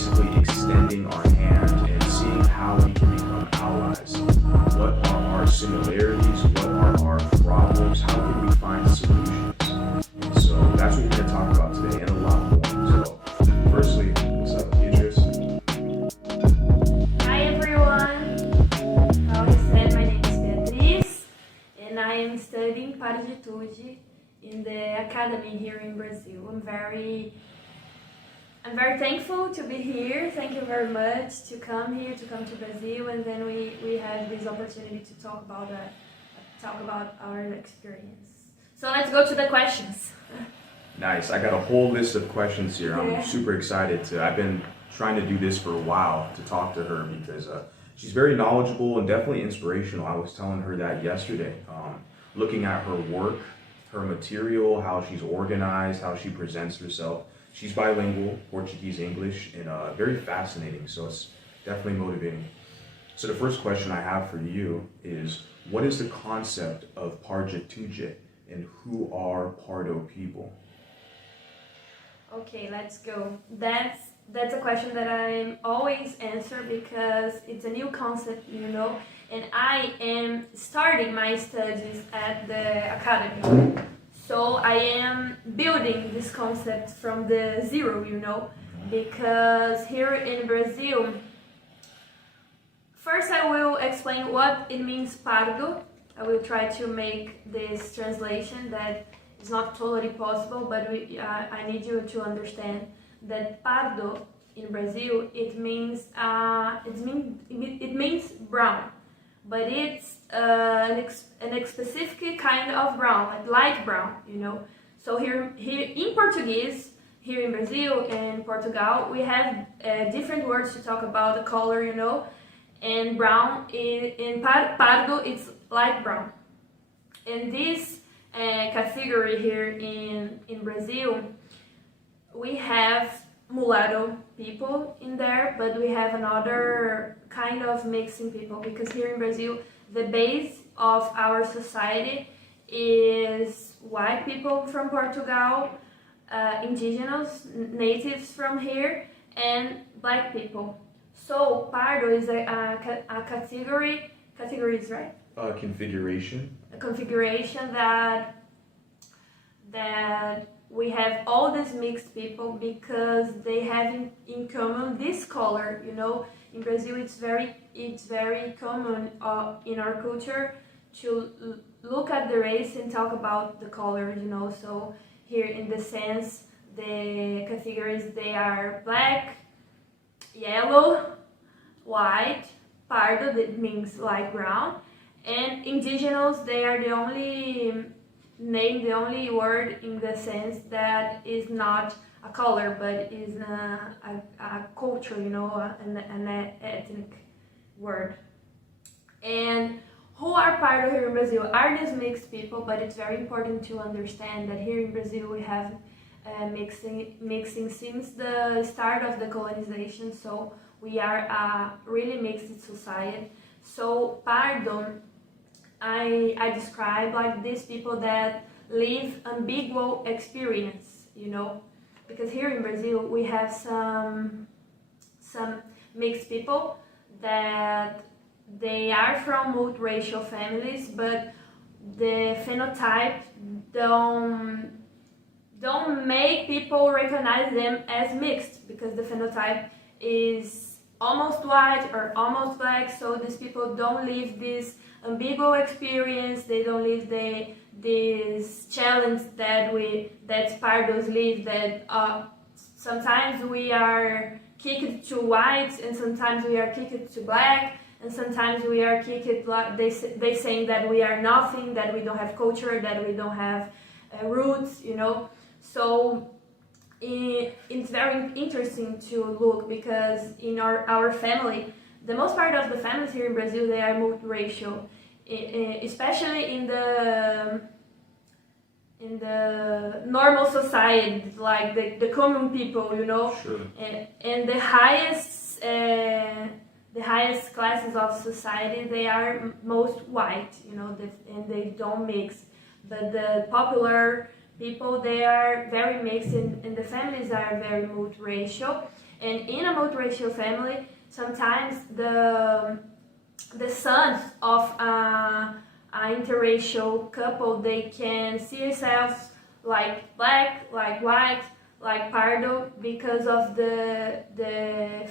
basically extending our hand and seeing how we can become allies. What are our similarities? What are our problems? How can we find solutions? And so that's what we're going to talk about today and a lot more. So, firstly, what's up, Beatrice? Hi everyone, how you said, my name is Beatriz and I am studying Pardo in the academy here in Brazil. I'm very thankful to be here. Thank you very much to come here, to come to Brazil, and then we have this opportunity to talk about our experience. So let's go to the questions. Nice. I got a whole list of questions here. I'm Yeah. super excited to. I've been trying to do this for a while to talk to her because she's very knowledgeable and definitely inspirational. I was telling her that yesterday. Looking at her work, her material, how she's organized, how she presents herself. She's bilingual, Portuguese, English, and very fascinating. So it's definitely motivating. So the first question I have for you is, what is the concept of Parda and who are Pardo people? Okay, let's go. That's a question that I always answer because it's a new concept, and I am starting my studies at the academy. So I am building this concept from the zero, because here in Brazil, first I will explain what it means Pardo. I will try to make this translation that is not totally possible, but I need you to understand that Pardo in Brazil, it means brown, but it's an specific kind of brown, like light brown, So here in Portuguese, here in Brazil and Portugal, we have different words to talk about the color, and brown in Pardo, it's light brown. And this category here in Brazil, we have Mulatto people in there, but we have another kind of mixing people, because here in Brazil the base of our society is white people from Portugal, indigenous natives from here, and black people. So Pardo is a categories, right? Configuration. A configuration that we have all these mixed people because they have in common this color. In Brazil it's very common in our culture to look at the race and talk about the colors. So here in the sense, the categories, they are black, yellow, white, pardo, that means light brown, and indigenous, they are the only name, the only word in the sense that is not a color, but is a culture, an ethnic word. And who are Pardo here in Brazil? Are these mixed people? But it's very important to understand that here in Brazil we have mixing since the start of the colonization, so we are a really mixed society. So Pardo, I describe like these people that live ambiguous experience, because here in Brazil we have some mixed people that they are from multiracial families, but the phenotype don't make people recognize them as mixed, because the phenotype is almost white or almost black. So these people don't live this ambiguous experience. They don't live this challenge that Pardos live. That sometimes we are kicked to white, and sometimes we are kicked to black, and sometimes we are kicked like they saying that we are nothing, that we don't have culture, that we don't have roots, So it's very interesting to look, because in our family, the most part of the families here in Brazil, they are multiracial, especially in the normal society, like the common people, Sure. and the highest classes of society, they are most white, and they don't mix. But the popular people, they are very mixed, and the families are very multiracial. And in a multiracial family, sometimes the sons of an interracial couple, they can see themselves like black, like white, like Pardo, because of the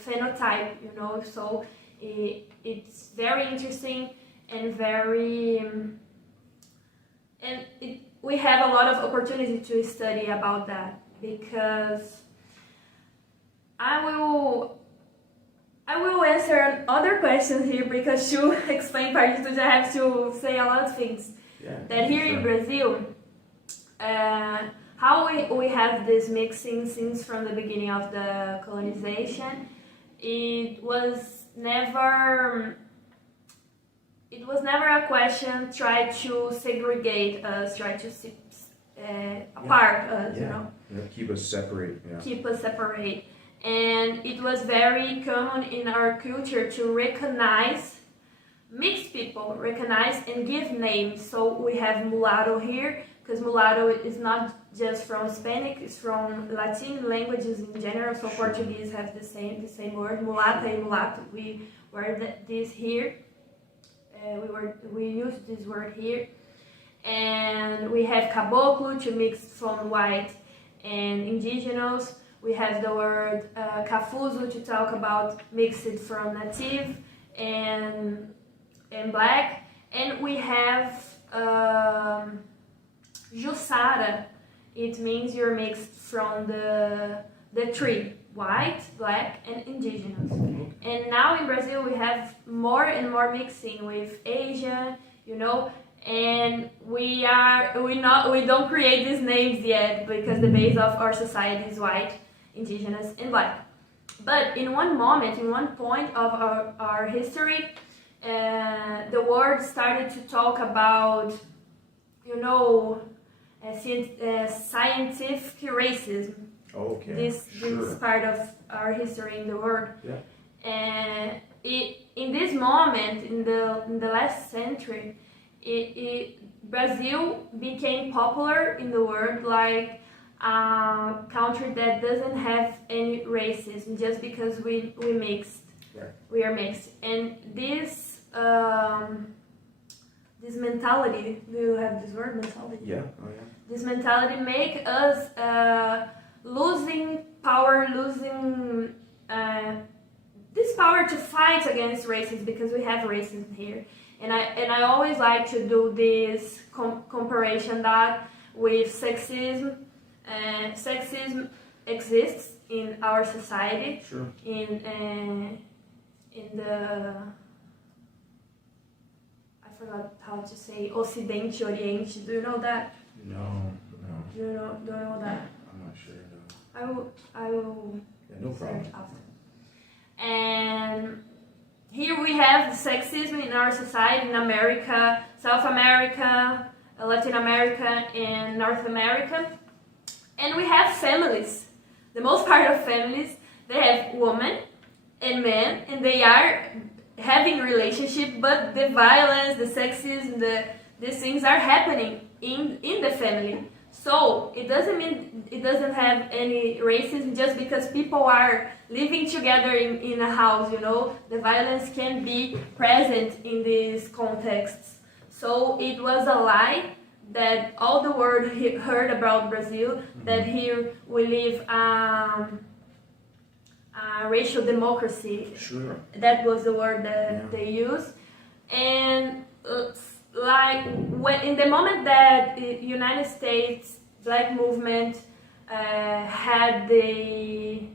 phenotype, you know. So it's very interesting and very we have a lot of opportunity to study about that, because I will answer other questions here, because to explain Pardo, I have to say a lot of things. Yeah, That here in Brazil, how we have this mixing since from the beginning of the colonization, it was never a question try to segregate us, try to apart us, you know. Yeah, keep us separate. Yeah. Keep us separate. And it was very common in our culture to recognize mixed people, recognize and give names. So we have mulatto here, because mulatto is not just from Hispanic, it's from Latin languages in general. So Portuguese have the same word, mulata and mulatto. We were this here. We use this word here. And we have caboclo, to mix from white and indigenous. We have the word cafuso, to talk about mixed from native and black. And we have jussara. It means you're mixed from the tree, white, black, and indigenous. And now in Brazil we have more and more mixing with Asian, you know, and we don't create these names yet, because the base of our society is white, indigenous, and black. But in one moment, in one point of our history, the world started to talk about, you know, scientific racism. Okay. This part of our history in the world. Yeah. And in this moment, in the last century, Brazil became popular in the world like a country that doesn't have any racism, just because we mixed. Right. We are mixed, and this mentality. Do you have this word, mentality? Yeah. Oh yeah. This mentality make us losing power, losing this power to fight against racism, because we have racism here. And I always like to do this comparison that with sexism. Sexism exists in our society. Sure. In the, I forgot how to say, Ocidente, Oriente. Do you know that? No. Do you know that? I'm not sure. No. I will. Yeah, no problem. Search after. And here we have sexism in our society in America, South America, Latin America, and North America. And we have families. The most part of families, they have women and men, and they are having relationship, but the violence, the sexism, these things are happening in the family. So it doesn't mean it doesn't have any racism just because people are living together in a house, you know. The violence can be present in these contexts. So it was a lie that all the world heard about Brazil, that here we live racial democracy. Sure. That was the word that they used. And like when in the moment that the United States Black movement had the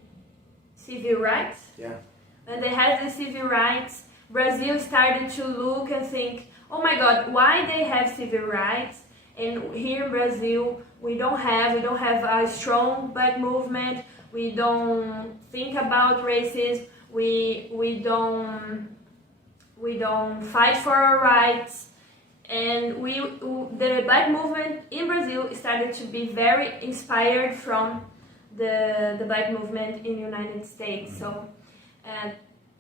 civil rights, when they had the civil rights, Brazil started to look and think, oh my God, why they have civil rights? And here in Brazil, we don't have a strong Black movement. We don't think about racism. We don't fight for our rights. And the Black movement in Brazil started to be very inspired from the Black movement in the United States. So,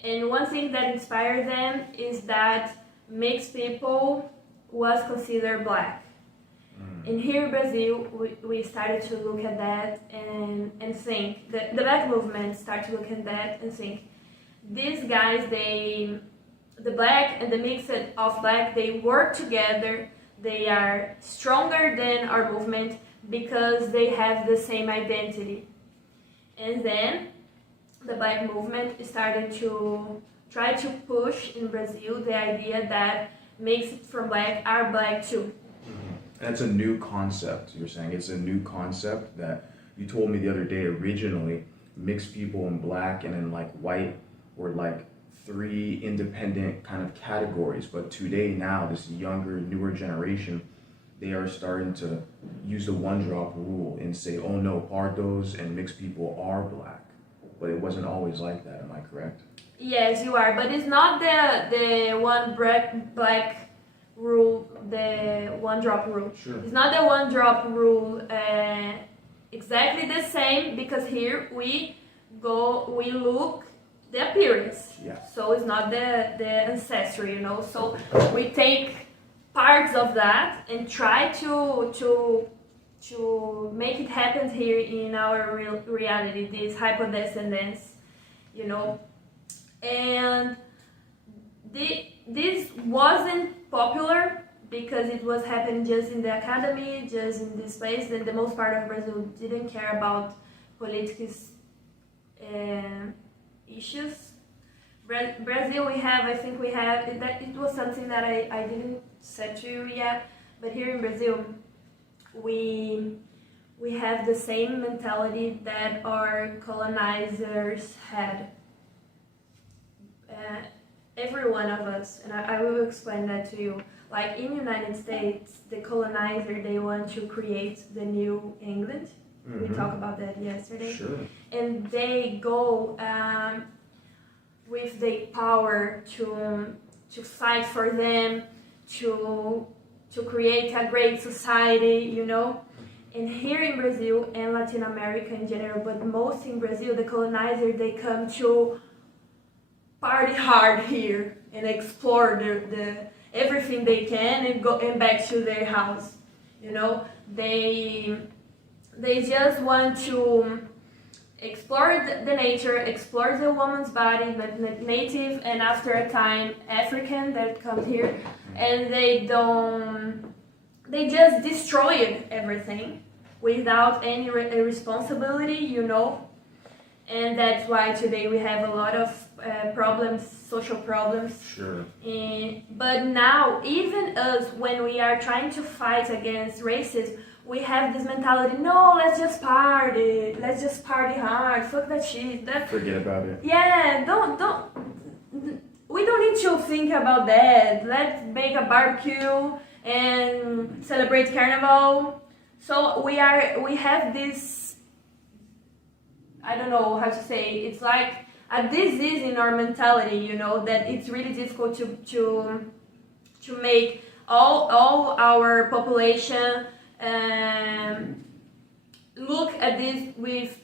and one thing that inspired them is that mixed people was considered Black. And here in Brazil, we started to look at that and think, the black movement started to look at that and think, these guys, the black and the mix of black, they work together, they are stronger than our movement because they have the same identity. And then the black movement started to try to push in Brazil the idea that mixed from black are black too. And it's a new concept, you're saying. It's a new concept that you told me the other day. Originally, mixed people in black and in like white were like three independent kind of categories. But today now, this younger, newer generation, they are starting to use the one-drop rule and say, oh no, Pardos and mixed people are black. But it wasn't always like that, am I correct? Yes, you are, but it's not the one black rule, the one drop rule. Sure. It's not the one drop rule exactly the same, because here we look the appearance. Yeah. So it's not the ancestry, So we take parts of that and try to make it happen here in our real reality, this hypodescendance, And this wasn't popular because it was happening just in the academy, just in this place, and the most part of Brazil didn't care about political issues. Brazil, I think we have, it was something that I didn't say to you yet, but here in Brazil, we have the same mentality that our colonizers had. Every one of us, and I will explain that to you. Like in the United States, the colonizer, they want to create the new England. We talked about that yesterday. Sure. And they go with the power to fight for them, to create a great society, And here in Brazil and Latin America in general, but most in Brazil, the colonizer, they come to party hard here and explore the everything they can and go and back to their house. They just want to explore the nature, explore the woman's body, the native, and after a time African that come here, and they just destroyed everything without any responsibility, And that's why today we have a lot of problems, social problems. Sure. But now, even us, when we are trying to fight against racism, we have this mentality, no, let's just party hard, fuck that shit. Forget about it. Yeah, we don't need to think about that. Let's make a barbecue and celebrate Carnival. So we have this, I don't know how to say, it's like a disease in our mentality, that it's really difficult to make all our population look at this with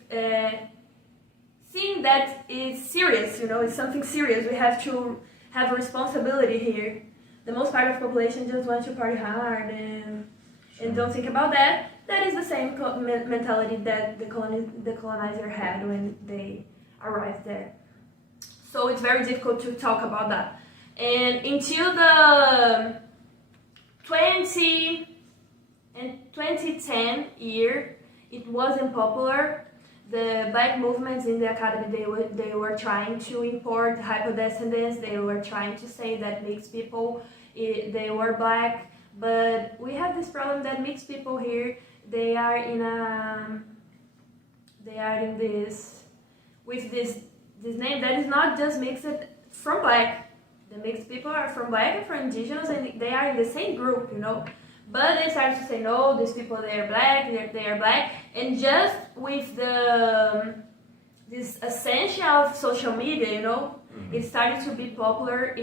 seeing that it's serious, it's something serious. We have to have a responsibility here. The most part of the population just wants to party hard and don't think about that. That is the same mentality that the colonizer had when they arrived there. So it's very difficult to talk about that. And until the 2010 year, it wasn't popular. The black movements in the academy, they were trying to import hypodescendants. They were trying to say that mixed people, they were black. But we have this problem that mixed people here, they are with this name that is not just mixed from black. The mixed people are from black and from indigenous, and they are in the same group, But they started to say, no, these people, they are black, and just with this ascension of social media, it started to be popular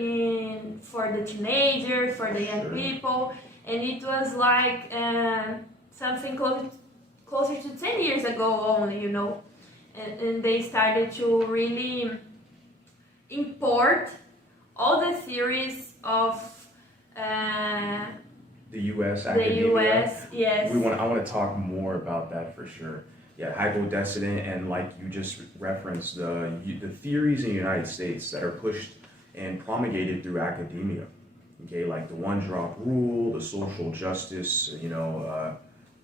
for the teenagers, for the young people, and it was like something closer to 10 years ago only, and they started to really import all the theories of The U.S. the academia. U.S. Yes. I want to talk more about that for sure. Yeah, hypodescendant, and like you just referenced, the theories in the United States that are pushed and promulgated through academia. Okay, like the one drop rule, the social justice,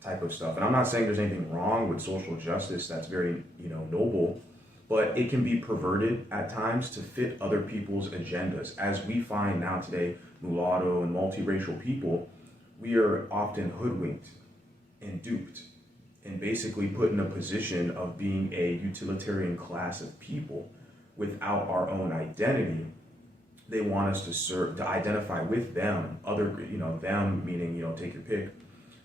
type of stuff. And I'm not saying there's anything wrong with social justice. That's very, noble, but it can be perverted at times to fit other people's agendas. As we find now today, mulatto and multiracial people, we are often hoodwinked and duped and basically put in a position of being a utilitarian class of people without our own identity. They want us to identify with them, them meaning, take your pick,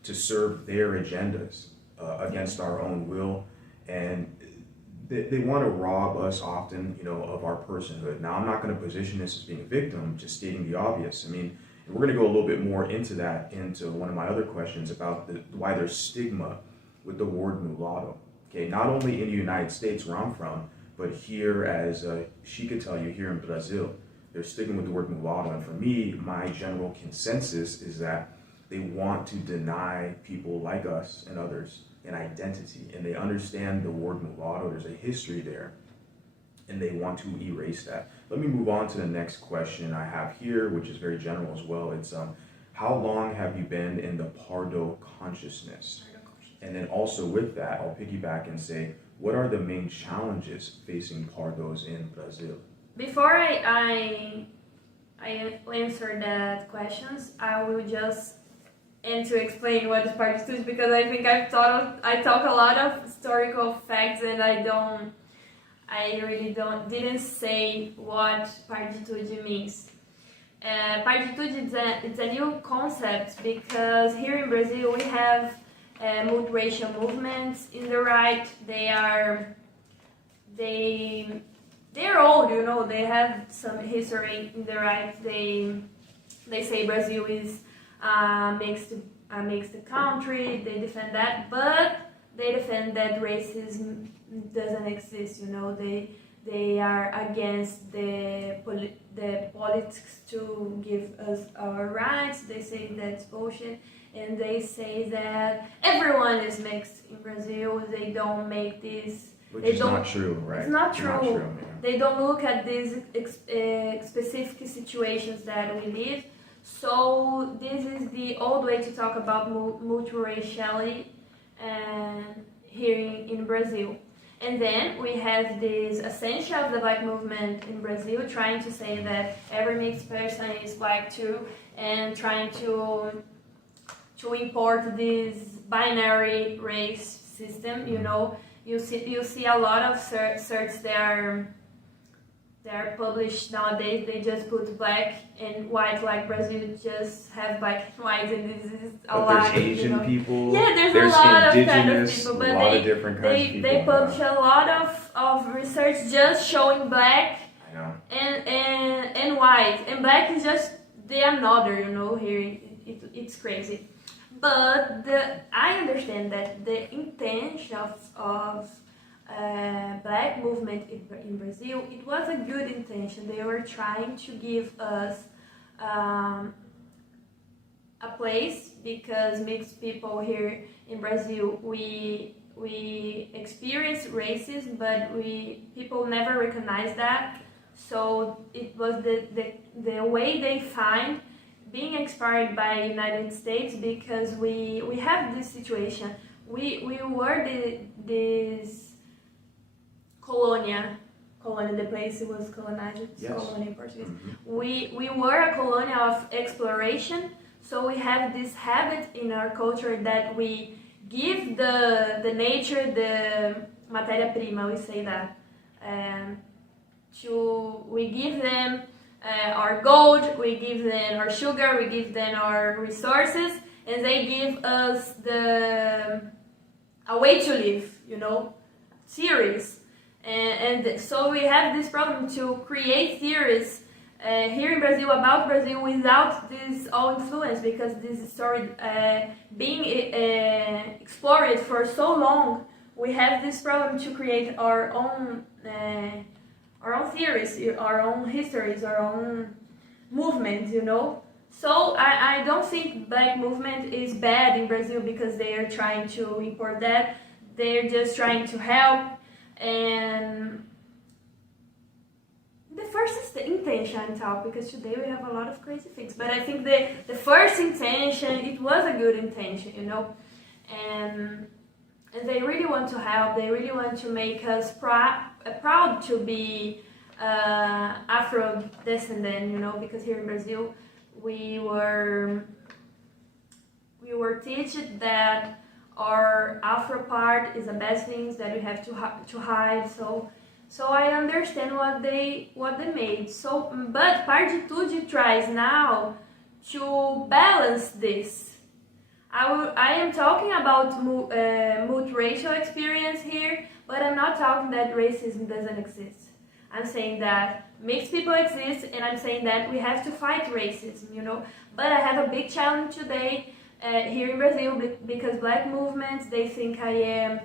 to serve their agendas against our own will. And they want to rob us often, of our personhood. Now, I'm not going to position this as being a victim, just stating the obvious. I mean, and we're going to go a little bit more into that, into one of my other questions about why there's stigma with the word mulatto. Okay, not only in the United States where I'm from, but here, as she could tell you, here in Brazil, they're sticking with the word mulatto. And for me, my general consensus is that they want to deny people like us and others an identity. And they understand the word mulatto, there's a history there, and they want to erase that. Let me move on to the next question I have here, which is very general as well. It's how long have you been in the Pardo consciousness? And then also with that, I'll piggyback and say, what are the main challenges facing Pardos in Brazil? Before I answer that questions, I will just and to explain what is partitude, because I think I talk a lot of historical facts and I really didn't say what partitude means. Partitude it's a new concept because here in Brazil we have multiracial movements in the right. They're old, they have some history in the right. They say Brazil is mixed country. They defend that, but they defend that racism doesn't exist. They are against the politics to give us our rights. They say that's bullshit, and they say that everyone is mixed in Brazil. They don't make this. Which is not true, right? It's not true. Yeah. They don't look at these specific situations that we live. So this is the old way to talk about multiraciality here in Brazil. And then we have this ascension of the Black movement in Brazil, trying to say that every mixed person is Black too, and trying to import this binary race system. You see a lot of certs that are published nowadays. They just put black and white, like Brazil just have black and white, and this is a lot. There's Asian people. Yeah, there's a lot of kind of indigenous, people, but a lot of different kinds of people. They publish a lot of research just showing black I know. and white, and black is just the another. Here it's crazy. But I understand that the intention of Black movement in Brazil, it was a good intention. They were trying to give us a place, because mixed people here in Brazil, we experience racism, but people never recognize that. So it was the way they find being inspired by United States, because we have this situation. We were this colonia, the place it was colonized. Yes. Colonia in Portuguese. Mm-hmm. We were a colonia of exploration, so we have this habit in our culture that we give the nature the matéria prima, we say that, we give them our gold, we give them our sugar, we give them our resources, and they give us a way to live, theories. And so we have this problem to create theories here in Brazil about Brazil without this all influence, because this story being explored for so long, we have this problem to create our own theories, our own histories, our own movements, So I don't think black movement is bad in Brazil because they are trying to import that. They're just trying to help. And the first is the intention talk, because today we have a lot of crazy things. But I think the first intention, it was a good intention, you know. And they really want to help. They really want to make us proud to be Afro descendant, you know, because here in Brazil we were taught that our Afro part is the best things that we have to hide. So I understand what they made. So, but Parditude tries now to balance this. I am talking about multiracial experience here, but I'm not talking that racism doesn't exist. I'm saying that mixed people exist, and I'm saying that we have to fight racism, you know. But I have a big challenge today here in Brazil, because black movements, they think I am,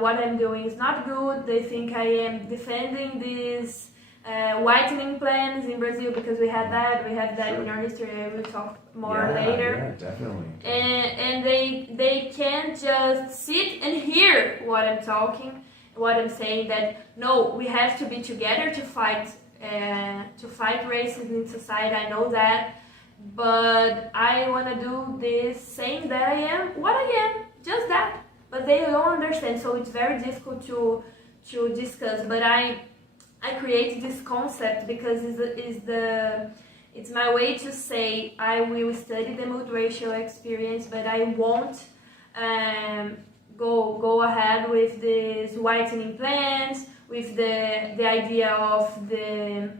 what I'm doing is not good. They think I am defending these whitening plans in Brazil, because we had that Sure. in our history. I will talk more later. Yeah, definitely. And they can't just sit and hear what I'm talking, what I'm saying, that no, we have to be together to fight racism in society. I know that, but I want to do this saying that I am what I am, just that. But they don't understand, so it's very difficult to discuss. But I created this concept because it's my way to say I will study the multiracial experience, but I won't go ahead with these whitening plans, with the idea of the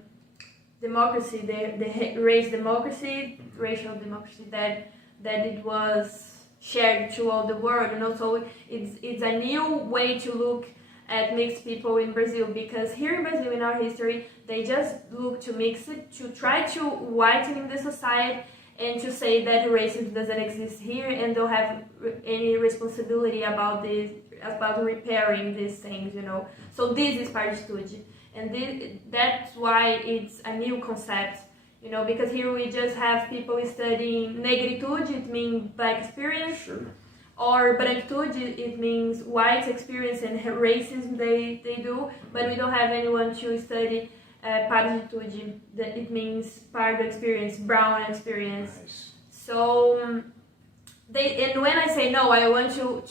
democracy, the race democracy, racial democracy, that it was shared to all the world, you know. So it's a new way to look at mixed people in Brazil, because here in Brazil, in our history, they just look to mix it, to try to whiten the society, and to say that racism doesn't exist here, and don't have any responsibility about this, about repairing these things, you know. So this is Parditude, and that's why it's a new concept, you know, because here we just have people studying negritude, it means black experience. Sure. Or branquitude, it means white experience and racism they do, but we don't have anyone to study parditude, that it means Pardo experience, brown experience. Nice. So and when I say no, I want to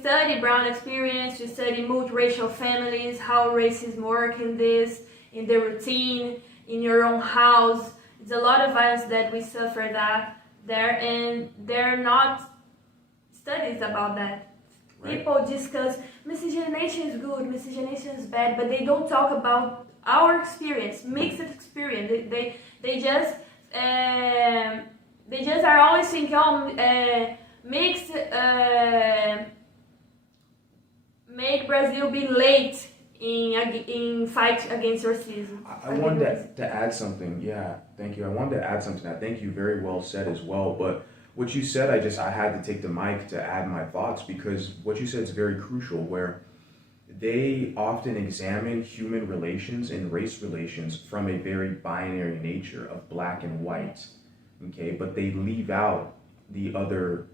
study brown experience, to study multiracial families, how racism work in the routine, in your own house. It's a lot of violence that we suffer there, and there are not studies about that. Right. People discuss miscegenation is good, miscegenation is bad, but they don't talk about our experience, mixed experience. They just are always thinking, mixed make Brazil be late in fight against racism. I wanted to add something. Yeah, thank you. I wanted to add something. I think you very well said as well. But what you said, I had to take the mic to add my thoughts, because what you said is very crucial, where they often examine human relations and race relations from a very binary nature of black and white, okay? But they leave out the other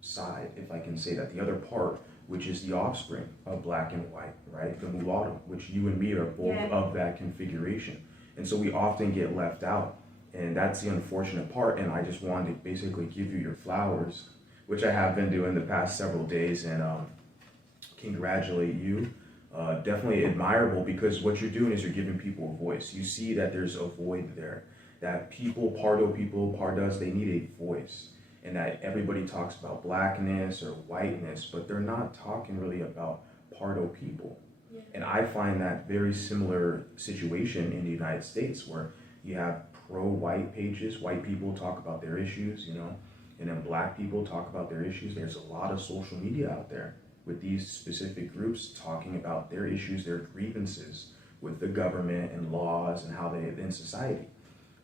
side, if I can say that, the other part, which is the offspring of black and white, right? The mulatto, which you and me are both of that configuration. And so we often get left out. And that's the unfortunate part. And I just wanted to basically give you your flowers, which I have been doing the past several days, and congratulate you. Definitely admirable, because what you're doing is you're giving people a voice. You see that there's a void there, that Pardo people, Pardas, they need a voice. And that everybody talks about blackness or whiteness, but they're not talking really about Pardo people. Yeah. And I find that very similar situation in the United States, where you have pro-white pages, white people talk about their issues, you know, and then black people talk about their issues. There's a lot of social media out there with these specific groups talking about their issues, their grievances with the government and laws and how they in society.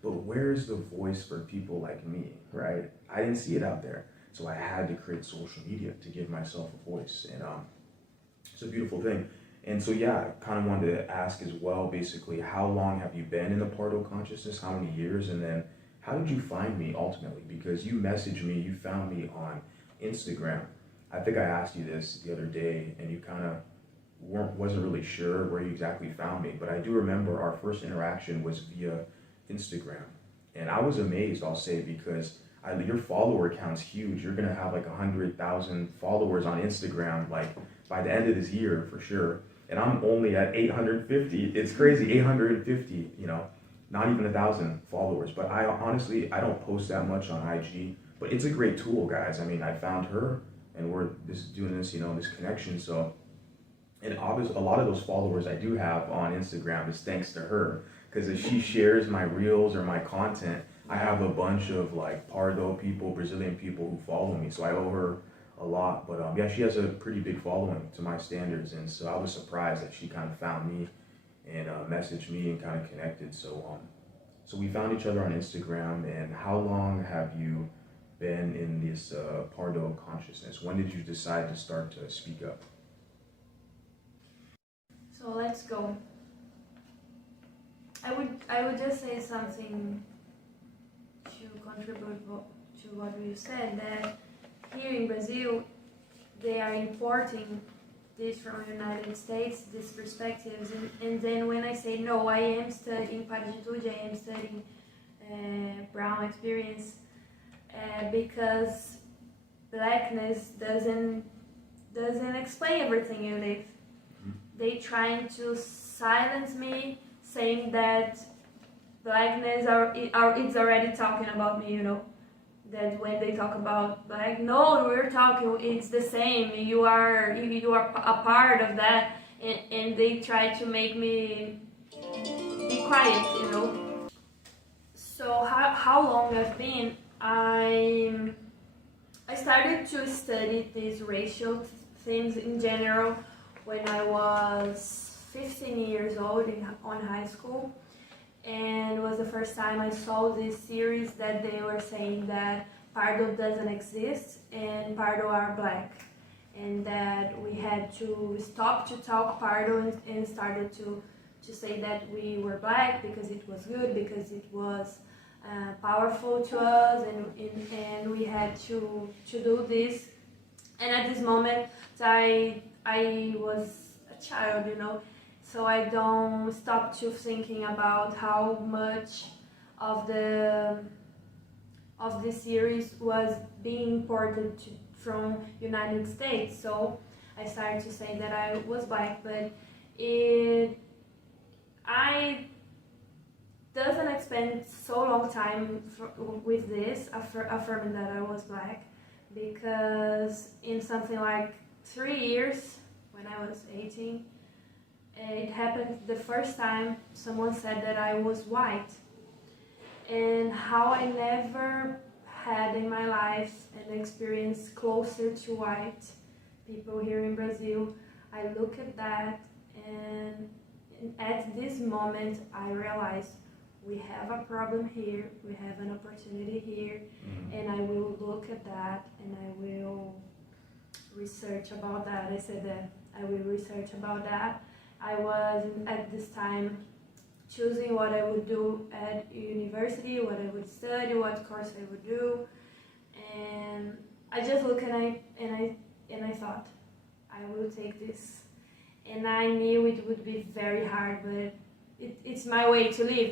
But where's the voice for people like me, right? I didn't see it out there. So I had to create social media to give myself a voice. And it's a beautiful thing. And so, yeah, I kind of wanted to ask as well, basically, how long have you been in the Pardo consciousness? How many years? And then how did you find me ultimately? Because you messaged me, you found me on Instagram. I think I asked you this the other day, and you kind of wasn't really sure where you exactly found me. But I do remember our first interaction was via Instagram. And I was amazed, I'll say, because your follower count's huge. You're gonna have like 100,000 followers on Instagram, like by the end of this year for sure. And I'm only at 850. It's crazy, 850. Not even 1,000 followers. But I honestly, I don't post that much on IG. But it's a great tool, guys. I mean, I found her, and we're doing this, this connection. So, and obviously, a lot of those followers I do have on Instagram is thanks to her. Because if she shares my reels or my content, I have a bunch of like Pardo people, Brazilian people who follow me. So I owe her a lot. But yeah, she has a pretty big following to my standards. And so I was surprised that she kind of found me and messaged me and kind of connected. So we found each other on Instagram. And how long have you been in this Pardo consciousness? When did you decide to start to speak up? So let's go. I would just say something to contribute to what you said, that here in Brazil they are importing this from the United States, these perspectives, and then when I say no, I am studying Pardo, I am studying Brown experience, because blackness doesn't explain everything you live. They trying to silence me, saying that blackness it's already talking about me, that when they talk about black, no, we're talking, it's the same, you are a part of that, and they try to make me be quiet, So how long I've been, I started to study these racial things in general when I was 15 years old on high school. And it was the first time I saw this series that they were saying that Pardo doesn't exist and Pardo are black, and that we had to stop to talk Pardo and started to say that we were black because it was good, because it was powerful to us, and we had to do this. And at this moment I was a child, so I don't stop to thinking about how much of the series was being imported from United States. So I started to say that I was black, but I doesn't spend so long time with this affirming that I was black, because in something like 3 years, when I was 18, it happened the first time someone said that I was white, and how I never had in my life an experience closer to white people here in Brazil. I look at that, and at this moment I realized we have a problem here, we have an opportunity here, and I will look at that and I will research about that. I said that I will research about that. I was at this time choosing what I would do at university, what I would study, what course I would do, and I just looked and I thought I will take this, and I knew it would be very hard, but it's my way to live,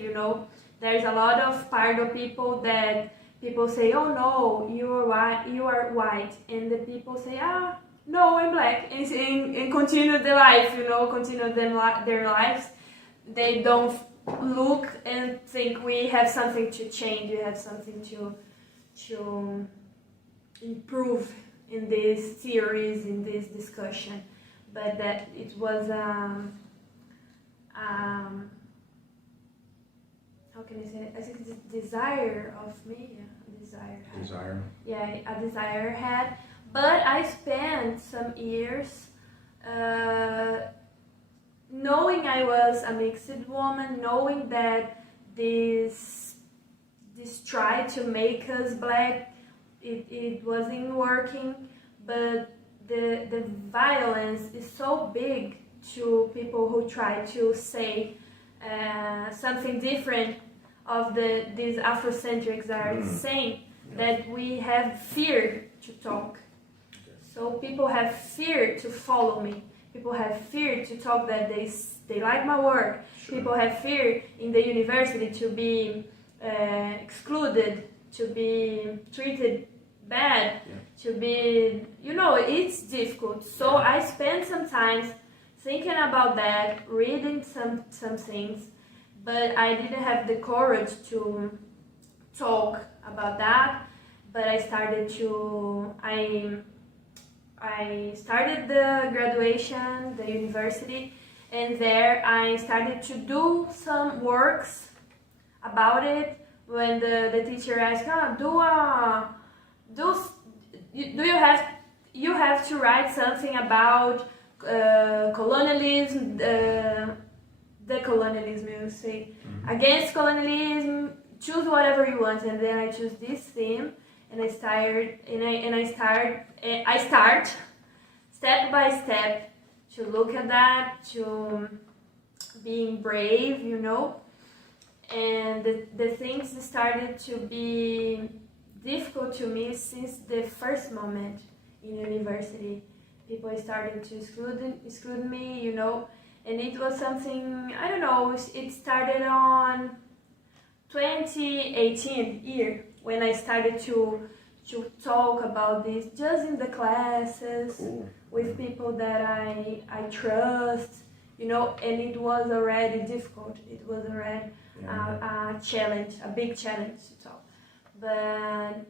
There's a lot of Pardo people that people say, oh no, you are white, and the people say, no, I'm black, and continue the life, continue their lives. They don't look and think we have something to change, we have something to improve in this series, in this discussion, but that it was how can I say it? I think it's a desire of me, a desire. Desire? Yeah, a desire I had, but I spent some years knowing I was a mixed woman, knowing that this try to make us black, it wasn't working, but the violence is so big to people who try to say something different of these Afrocentrics are saying, that we have fear to talk. So people have fear to follow me. People have fear to talk that they like my work. Sure. People have fear in the university to be excluded, to be treated bad, to be, it's difficult. So I spent some time thinking about that, reading some things, but I didn't have the courage to talk about that. But I started the graduation, the university, and there I started to do some works about it. When the teacher asked, you have to write something about colonialism, the colonialism, you say, against colonialism, choose whatever you want. And then I choose this theme, and I start step by step to look at that, to being brave, and the things started to be difficult to me since the first moment in university. People started to exclude me, and it was something, I don't know, it started on 2018 year, when I started to talk about this just in the classes, with people that I trust, and it was already difficult. It was already a challenge, a big challenge to talk. But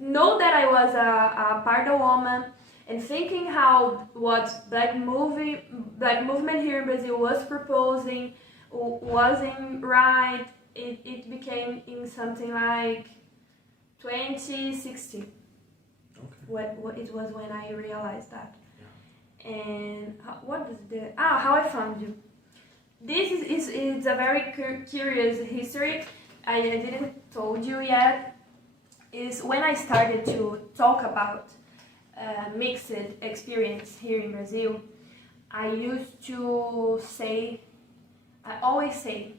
know that I was a Pardo woman, and thinking how what black movement here in Brazil was proposing wasn't right. It became in something like 2016. Okay. It was when I realized that. Yeah. And how I found you. This is a very curious history. I didn't told you yet. Is when I started to talk about mixed experience here in Brazil. I always say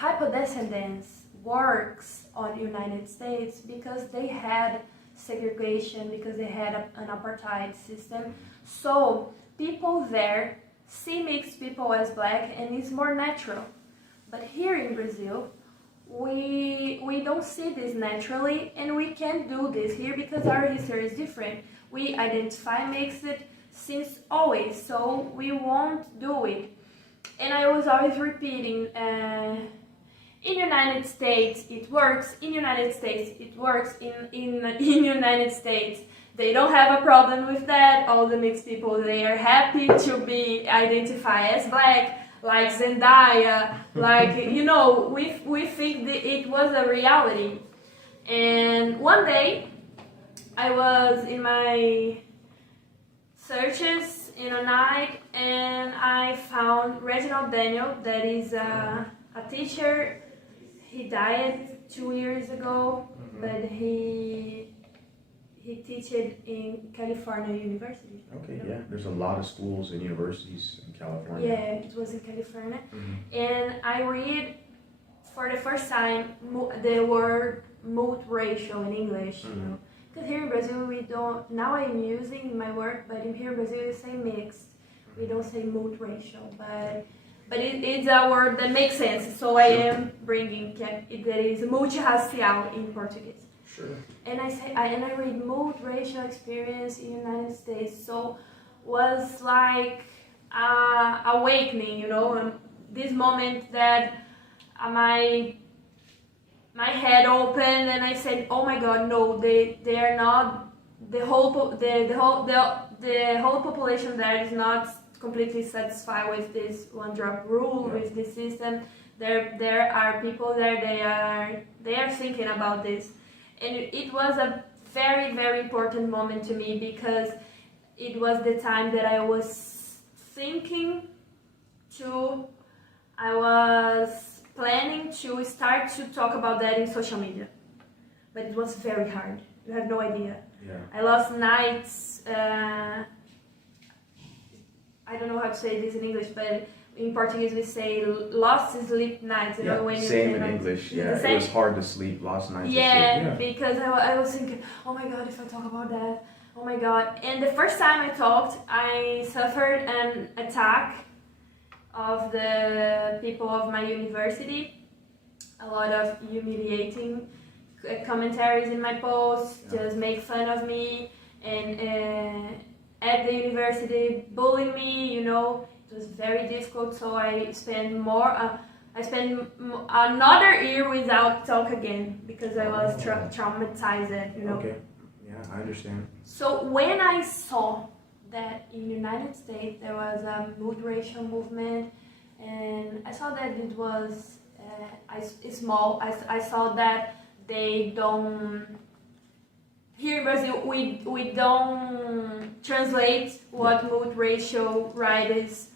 hypodescendants works on United States because they had segregation, because they had an apartheid system. So people there see mixed people as black, and it's more natural. But here in Brazil, we don't see this naturally, and we can't do this here because our history is different. We identify mixed since always, so we won't do it. And I was always repeating, in United States it works, in United States it works, in United States they don't have a problem with that. All the mixed people, they are happy to be identified as black, like Zendaya, like, we think that it was a reality. And one day, I was in my searches in a night, and I found Reginald Daniel, that is a teacher. He died 2 years ago, but he teaches in California University. Okay, yeah. There's a lot of schools and universities in California. Yeah, it was in California. And I read for the first time the word multiracial in English. Because here in Brazil we don't, now I'm using my work, but here in Brazil we say mixed. We don't say multiracial, but it's a word that makes sense. So I am bringing that is multirracial in Portuguese. Sure. And I read multiracial experience in the United States, so was like awakening, and this moment that my head opened, and I said, oh my God, no, they are not, the whole population there is not completely satisfied with this one drop rule, with this system. There are people there, they are thinking about this. And it was a very, very important moment to me, because it was the time that I was I was planning to start to talk about that in social media. But it was very hard. You have no idea. Yeah. I lost nights to say this in English, but in Portuguese we say lost sleep nights. You Yeah, know, when you same say in like, English. the Yeah, it same. was hard to sleep, lost nights of sleep. Yeah, Yeah. because I was thinking, oh my god, if I talk about that, oh my god. And the first time I talked, I suffered an attack of the people of my university. A lot of humiliating commentaries in my posts, just make fun of me, and at the university bullying me. You know, it was very difficult. So I spent more. I spent another year without talk again because I was traumatized. You know. Okay. Yeah, I understand. So when I saw that in the United States there was a multiracial movement, and I saw that it was small. I saw that they don't. Here in Brazil, we don't translate what multiracial writers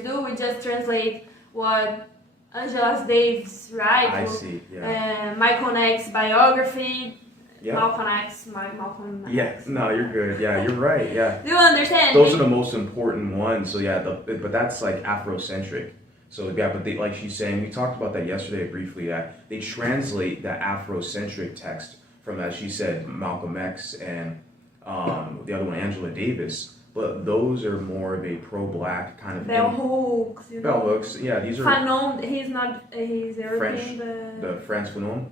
do. We just translate what Angela Davis write. I see. Yeah. Michael X biography. Yeah. Malcolm X. Malcolm X. Yeah. No, you're good. Yeah, you're right. Yeah. Do you understand? Those are the most important ones. So yeah, but that's like Afrocentric. So yeah, but like she's saying, we talked about that yesterday briefly. That they translate that Afrocentric text from, as she said, Malcolm X and the other one, Angela Davis. But those are more of a pro-black kind of Bell Hooks. You Bell know? Hooks. Yeah, these are Fanon. He's not. He's European. French. The Frantz Fanon.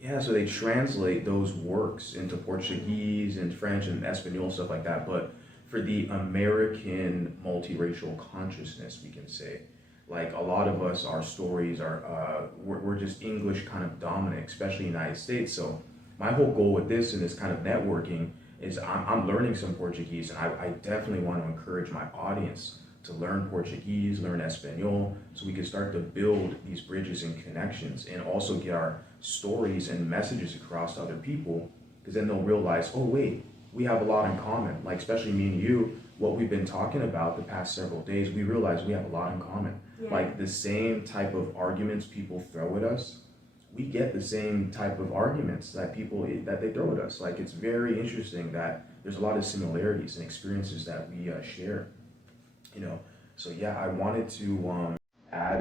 Yeah, so they translate those works into Portuguese and French and Espanol, stuff like that. But for the American multiracial consciousness, we can say, like a lot of us, our stories are, we're just English kind of dominant, especially in the United States. So my whole goal with this and this kind of networking is I'm learning some Portuguese, and I definitely want to encourage my audience to learn Portuguese, learn Espanol, so we can start to build these bridges and connections and also get our stories and messages across to other people, because then they'll realize, oh wait, we have a lot in common. Like especially me and you, what we've been talking about the past several days, we realize we have a lot in common. Yeah. Like the same type of arguments people throw at us, we get the same type of arguments that they throw at us. Like it's very interesting that there's a lot of similarities and experiences that we share. You know, so yeah, I wanted to add